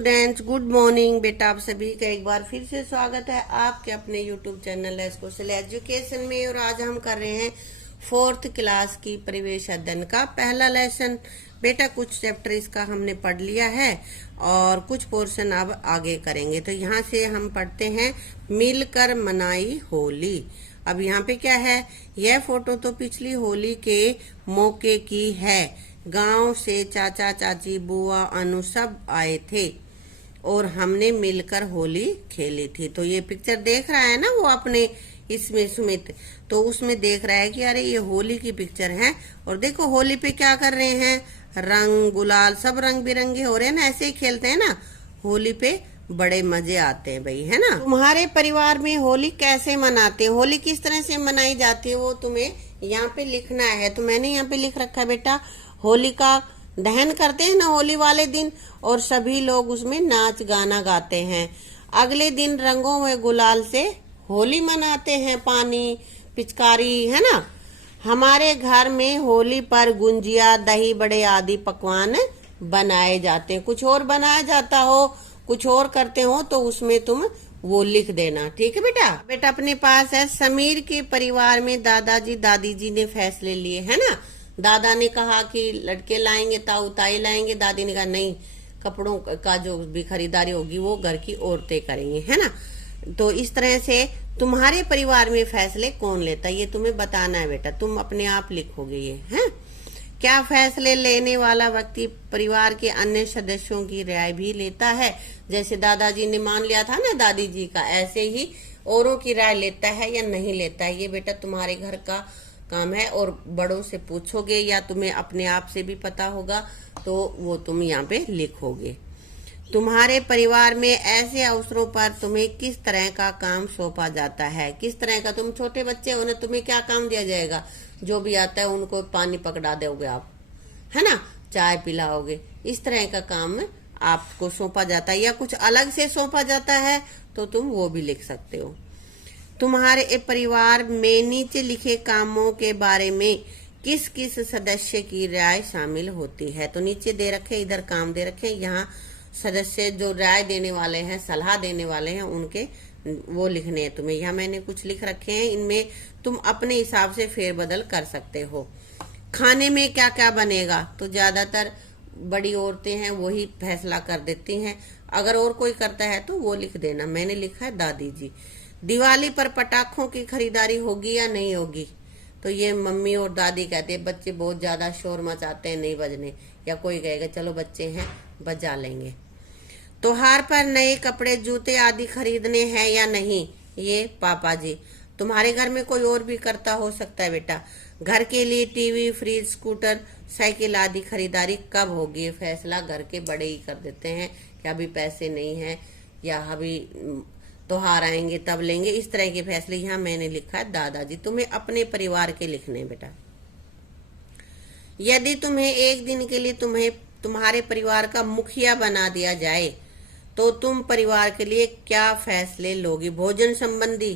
Students, good morning. बेटा आप सभी का एक बार फिर से स्वागत है आपके अपने यूट्यूब चैनल सोशल एजुकेशन में। और आज हम कर रहे हैं 4th क्लास की परिवेश अध्ययन का पहला लेसन। बेटा कुछ चैप्टर इसका हमने पढ़ लिया है और कुछ पोर्शन अब आगे करेंगे। तो यहाँ से हम पढ़ते हैं मिलकर मनाई होली। अब यहाँ पे क्या है, यह फोटो तो पिछली होली के मौके की है। गांव से चाचा चाची बुआ अनु सब आए थे और हमने मिलकर होली खेली थी। तो ये पिक्चर देख रहा है ना वो अपने इसमें सुमित, तो उसमें देख रहा है कि अरे ये होली की पिक्चर है। और देखो होली पे क्या कर रहे हैं, रंग गुलाल सब रंग बिरंगे हो रहे हैं ना, ऐसे ही खेलते हैं ना होली पे, बड़े मजे आते हैं भाई, है ना। तुम्हारे परिवार में होली कैसे मनाते हैं, होली किस तरह से मनाई जाती है, वो तुम्हें यहाँ पे लिखना है। तो मैंने यहाँ पे लिख रखा है बेटा, होली का दहन करते हैं ना होली वाले दिन, और सभी लोग उसमें नाच गाना गाते हैं। अगले दिन रंगों व गुलाल से होली मनाते हैं, पानी पिचकारी, है ना। हमारे घर में होली पर गुंजिया दही बड़े आदि पकवान बनाए जाते हैं। कुछ और बनाया जाता हो, कुछ और करते हो तो उसमें तुम वो लिख देना, ठीक है बेटा। बेटा अपने पास है, समीर के परिवार में दादाजी दादी जी ने फैसले लिए, है ना। दादा ने कहा कि लड़के लाएंगे, ताऊ ताई लाएंगे। दादी ने कहा नहीं, कपड़ों का जो भी खरीदारी होगी वो घर की औरतें करेंगी, है ना। तो इस तरह से तुम्हारे परिवार में फैसले कौन लेता है ये तुम्हें बताना है बेटा, तुम अपने आप लिखोगे ये, है। क्या फैसले लेने वाला व्यक्ति परिवार के अन्य सदस्यों की राय भी लेता है। जैसे दादाजी ने मान लिया था ना दादी जी का, ऐसे ही औरों की राय लेता है या नहीं लेता है, ये बेटा तुम्हारे घर का काम है। और बड़ों से पूछोगे या तुम्हें अपने आप से भी पता होगा तो वो तुम यहाँ पे लिखोगे। तुम्हारे परिवार में ऐसे अवसरों पर तुम्हें किस तरह का काम सौंपा जाता है। किस तरह का, तुम छोटे बच्चे हो ना, तुम्हें क्या काम दिया जाएगा, जो भी आता है उनको पानी पकड़ा दोगे आप, है ना, चाय पिलाओगे, इस तरह का काम आपको सौंपा जाता है। या कुछ अलग से सौंपा जाता है तो तुम वो भी लिख सकते हो। तुम्हारे परिवार में नीचे लिखे कामों के बारे में किस किस सदस्य की राय शामिल होती है। तो नीचे दे रखे, इधर काम दे रखे, यहाँ सदस्य जो राय देने वाले हैं, सलाह देने वाले हैं, उनके वो लिखने हैं तुम्हें। यहाँ मैंने कुछ लिख रखे हैं, इनमें तुम अपने हिसाब से फेरबदल कर सकते हो। खाने में क्या क्या बनेगा, तो ज्यादातर बड़ी औरतें हैं वही फैसला कर देती हैं, अगर और कोई करता है तो वो लिख देना। मैंने लिखा है दादी जी। दिवाली पर पटाखों की खरीदारी होगी या नहीं होगी, तो ये मम्मी और दादी कहते हैं बच्चे बहुत ज्यादा शोर मचाते हैं, नहीं बजने, या कोई कहेगा चलो बच्चे हैं बजा लेंगे। त्योहार पर नए कपड़े जूते आदि खरीदने हैं या नहीं, ये पापा जी। तुम्हारे घर में कोई और भी करता हो सकता है बेटा। घर के लिए टीवी फ्रिज स्कूटर साइकिल आदि खरीदारी कब होगी, ये फैसला घर के बड़े ही कर देते हैं कि अभी पैसे नहीं है या अभी त्योहार आएंगे तब लेंगे, इस तरह के फैसले। यहाँ मैंने लिखा है दादाजी, तुम्हें अपने परिवार के लिखने बेटा। यदि तुम्हें एक दिन के लिए तुम्हारे परिवार का मुखिया बना दिया जाए तो तुम परिवार के लिए क्या फैसले लोगी। भोजन संबंधी,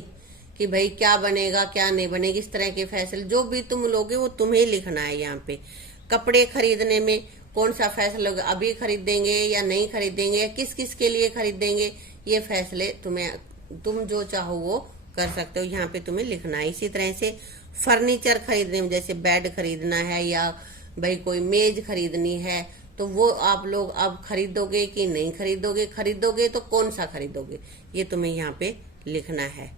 कि भाई क्या बनेगा क्या नहीं बनेगा, इस तरह के फैसले जो भी तुम लोगे वो तुम्हें लिखना है यहाँ पे। कपड़े खरीदने में कौन सा फैसला लोगे, अभी खरीदेंगे या नहीं खरीदेंगे, या किस किस के लिए खरीदेंगे, ये फैसले तुम जो चाहो वो कर सकते हो, यहाँ पे तुम्हें लिखना है। इसी तरह से फर्नीचर खरीदने में, जैसे बेड खरीदना है या भाई कोई मेज खरीदनी है, तो वो आप लोग अब खरीदोगे कि नहीं खरीदोगे, खरीदोगे तो कौन सा खरीदोगे, ये तुम्हें यहाँ पे लिखना है।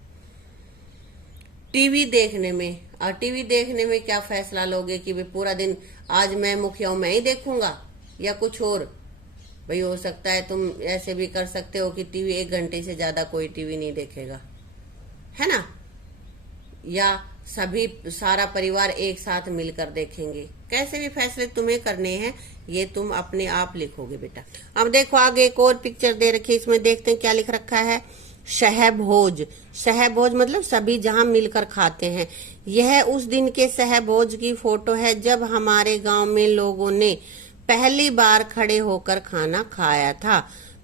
टीवी देखने में, और टीवी देखने में क्या फैसला लोगे कि भाई पूरा दिन आज मैं मुखिया हूं, मैं ही देखूंगा या कुछ और। भाई हो सकता है तुम ऐसे भी कर सकते हो कि टीवी 1 घंटे से ज्यादा कोई टीवी नहीं देखेगा, है ना, या सारा परिवार एक साथ मिलकर देखेंगे। कैसे भी फैसले तुम्हें करने हैं ये तुम अपने आप लिखोगे बेटा। अब देखो आगे एक और पिक्चर दे रखी है, इसमें देखते हैं क्या लिख रखा है। सहभोज, सहभोज मतलब सभी जहां मिलकर खाते हैं। यह उस दिन के सहभोज की फोटो है जब हमारे गांव में लोगों ने पहली बार खड़े होकर खाना खाया था।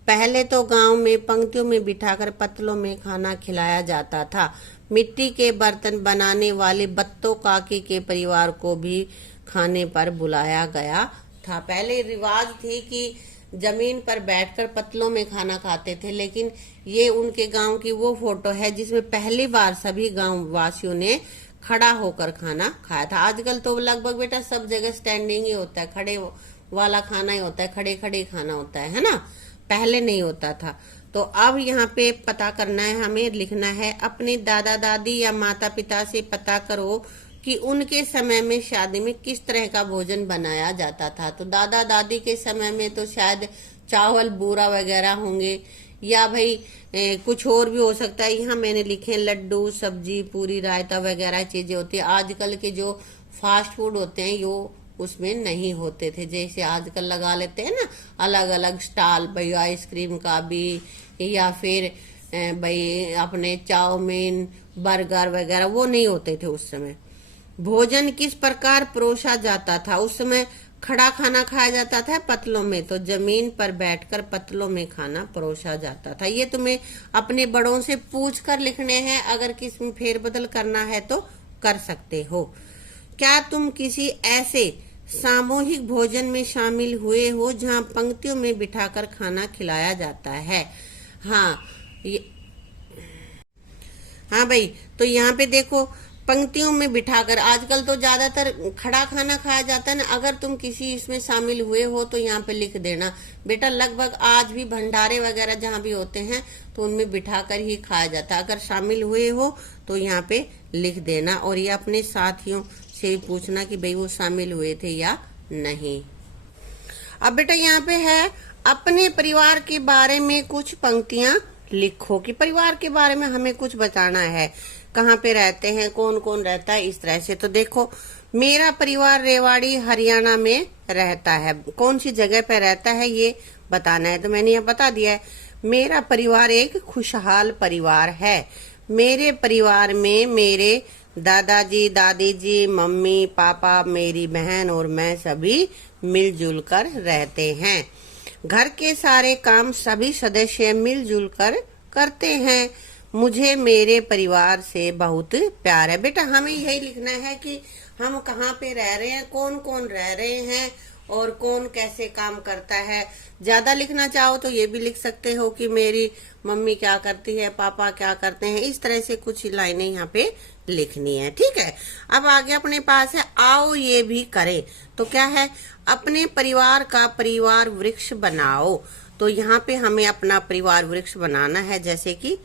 पहले तो गांव में पंक्तियों में बिठाकर पतलों में खाना खिलाया जाता था। मिट्टी के बर्तन बनाने वाले बत्तो काकी के परिवार को भी खाने पर बुलाया गया था। पहले रिवाज थी कि जमीन पर बैठकर पतलों में खाना खाते थे। लेकिन ये उनके गांव की वो फोटो है जिसमें पहली बार सभी गांव वासियों ने खड़ा होकर खाना खाया था। आजकल तो लगभग बेटा सब जगह स्टैंडिंग ही होता है, खड़े वाला खाना ही होता है, खड़े खड़े खाना होता है ना, पहले नहीं होता था। तो अब यहाँ पे पता करना है, हमें लिखना है अपने दादा दादी या माता पिता से पता करो कि उनके समय में शादी में किस तरह का भोजन बनाया जाता था। तो दादा दादी के समय में तो शायद चावल बूरा वगैरह होंगे, या भाई कुछ और भी हो सकता है। यहाँ मैंने लिखे लड्डू, सब्जी, पूरी, रायता वगैरह चीजें होती है। आजकल के जो फास्ट फूड होते हैं यो उसमें नहीं होते थे, जैसे आजकल लगा लेते हैं ना अलग अलग स्टॉल, भाई आइसक्रीम का भी, या फिर भाई अपने चाउमीन, बर्गर वगैरह, वो नहीं होते थे उस समय। भोजन किस प्रकार परोसा जाता था? उस समय खड़ा खाना खाया जाता था पतलों में, तो जमीन पर बैठकर पतलों में खाना परोसा जाता था। ये तुम्हें अपने बड़ों से पूछ कर लिखने हैं, अगर किसी में फेरबदल करना है तो कर सकते हो। क्या तुम किसी ऐसे सामूहिक भोजन में शामिल हुए हो जहां पंक्तियों में बिठाकर खाना खिलाया जाता है? हाँ हाँ भाई, तो यहाँ पे देखो पंक्तियों में बिठाकर, आजकल तो ज्यादातर खड़ा खाना खाया जाता है ना। अगर तुम किसी इसमें शामिल हुए हो तो यहाँ पे लिख देना बेटा। लगभग आज भी भंडारे वगैरह जहाँ भी होते हैं तो उनमें बिठाकर ही खाया जाता है। अगर शामिल हुए हो तो यहाँ पे लिख देना, और ये अपने साथियों से पूछना कि भाई वो शामिल हुए थे या नहीं। अब बेटा यहाँ पे है अपने परिवार के बारे में कुछ पंक्तियां लिखो, कि परिवार के बारे में हमें कुछ बताना है, कहाँ पे रहते हैं, कौन कौन रहता है, इस तरह से। तो देखो, मेरा परिवार रेवाड़ी हरियाणा में रहता है। कौन सी जगह पे रहता है ये बताना है, तो मैंने यहाँ बता दिया है। मेरा परिवार एक खुशहाल परिवार है। मेरे परिवार में मेरे दादाजी, दादी जी, मम्मी, पापा, मेरी बहन और मैं सभी मिलजुल कर रहते हैं। घर के सारे काम सभी सदस्य मिलजुल कर करते हैं। मुझे मेरे परिवार से बहुत प्यार है। बेटा हमें यही लिखना है कि हम कहाँ पे रह रहे हैं, कौन कौन रह रहे हैं और कौन कैसे काम करता है। ज्यादा लिखना चाहो तो ये भी लिख सकते हो कि मेरी मम्मी क्या करती है, पापा क्या करते हैं। इस तरह से कुछ लाइनें यहाँ पे लिखनी है, ठीक है। अब आगे अपने पास है आओ ये भी करें। तो क्या है, अपने परिवार का परिवार वृक्ष बनाओ। तो यहाँ पे हमें अपना परिवार वृक्ष बनाना है। जैसे कि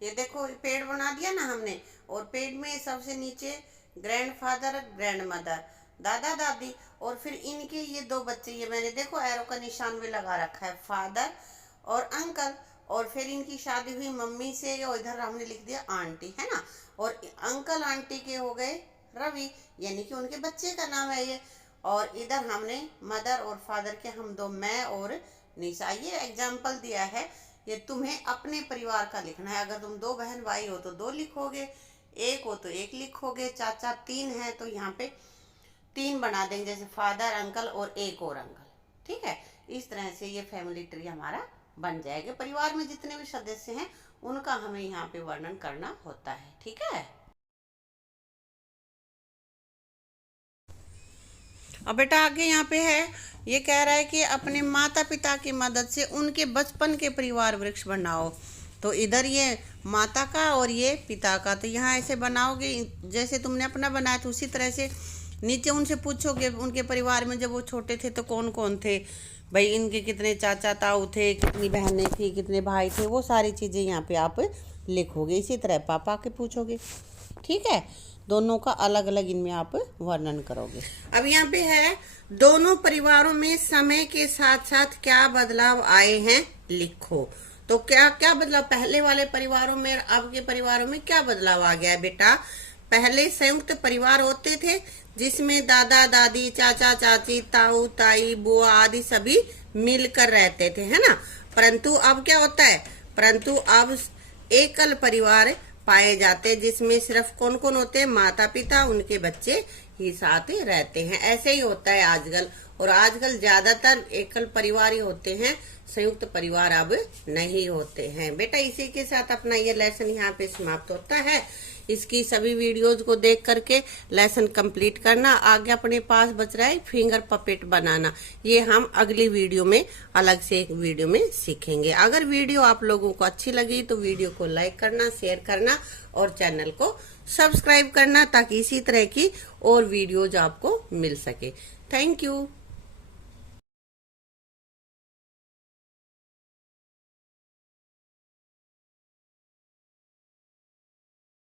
ये देखो, पेड़ बना दिया ना हमने, और पेड़ में सबसे नीचे ग्रैंडफादर, ग्रैंडमदर, दादा दादी, और फिर इनके ये दो बच्चे, ये मैंने देखो एरो का निशान भी लगा रखा है, फादर और अंकल। और फिर इनकी शादी हुई मम्मी से, और इधर हमने लिख दिया आंटी, है ना। और अंकल आंटी के हो गए रवि, यानी कि उनके बच्चे का नाम है ये। और इधर हमने मदर और फादर के हम दो, मैं और निशा। ये एग्जाम्पल दिया है, ये तुम्हें अपने परिवार का लिखना है। अगर तुम दो बहन भाई हो तो दो लिखोगे, एक हो तो एक लिखोगे, चाचा तीन है तो यहाँ पे तीन बना देंगे, जैसे फादर, अंकल और एक और अंकल, ठीक है। इस तरह से ये फैमिली ट्री हमारा बन जाएगा। परिवार में जितने भी सदस्य हैं उनका हमें यहाँ पे वर्णन करना होता है, ठीक है। अब बेटा आगे यहाँ पे है, ये कह रहा है कि अपने माता पिता की मदद से उनके बचपन के परिवार वृक्ष बनाओ। तो इधर ये माता का और ये पिता का, तो यहाँ ऐसे बनाओगे जैसे तुमने अपना बनाया था उसी तरह से। नीचे उनसे पूछोगे उनके परिवार में जब वो छोटे थे तो कौन कौन थे, भाई इनके कितने चाचा ताऊ थे, कितनी बहनें थी, कितने भाई थे, वो सारी चीज़ें यहाँ पे आप लिखोगे। इसी तरह पापा के पूछोगे, ठीक है। दोनों का अलग अलग इनमें आप वर्णन करोगे। अब यहाँ पे है, दोनों परिवारों में समय के साथ साथ क्या बदलाव आए हैं लिखो। तो क्या क्या बदलाव, पहले वाले परिवारों में और अब के परिवारों में क्या बदलाव आ गया है बेटा। पहले संयुक्त परिवार होते थे जिसमें दादा दादी, चाचा चाची, ताऊ ताई, बुआ आदि सभी मिलकर रहते थे, है ना। परंतु अब क्या होता है, परंतु अब एकल परिवार पाए जाते हैं जिसमें सिर्फ कौन कौन होते हैं, माता पिता, उनके बच्चे ही साथ रहते हैं। ऐसे ही होता है आजकल, और आजकल ज्यादातर एकल परिवार ही होते हैं, संयुक्त परिवार अब नहीं होते हैं। बेटा इसी के साथ अपना ये लेसन यहाँ पे समाप्त होता है। इसकी सभी वीडियोज को देख करके लेसन कंप्लीट करना। आगे अपने पास बच रहा है फिंगर पपेट बनाना, ये हम अगली वीडियो में अलग से एक वीडियो में सीखेंगे। अगर वीडियो आप लोगों को अच्छी लगी तो वीडियो को लाइक करना, शेयर करना और चैनल को सब्सक्राइब करना, ताकि इसी तरह की और वीडियोज आपको मिल सके। Thank you.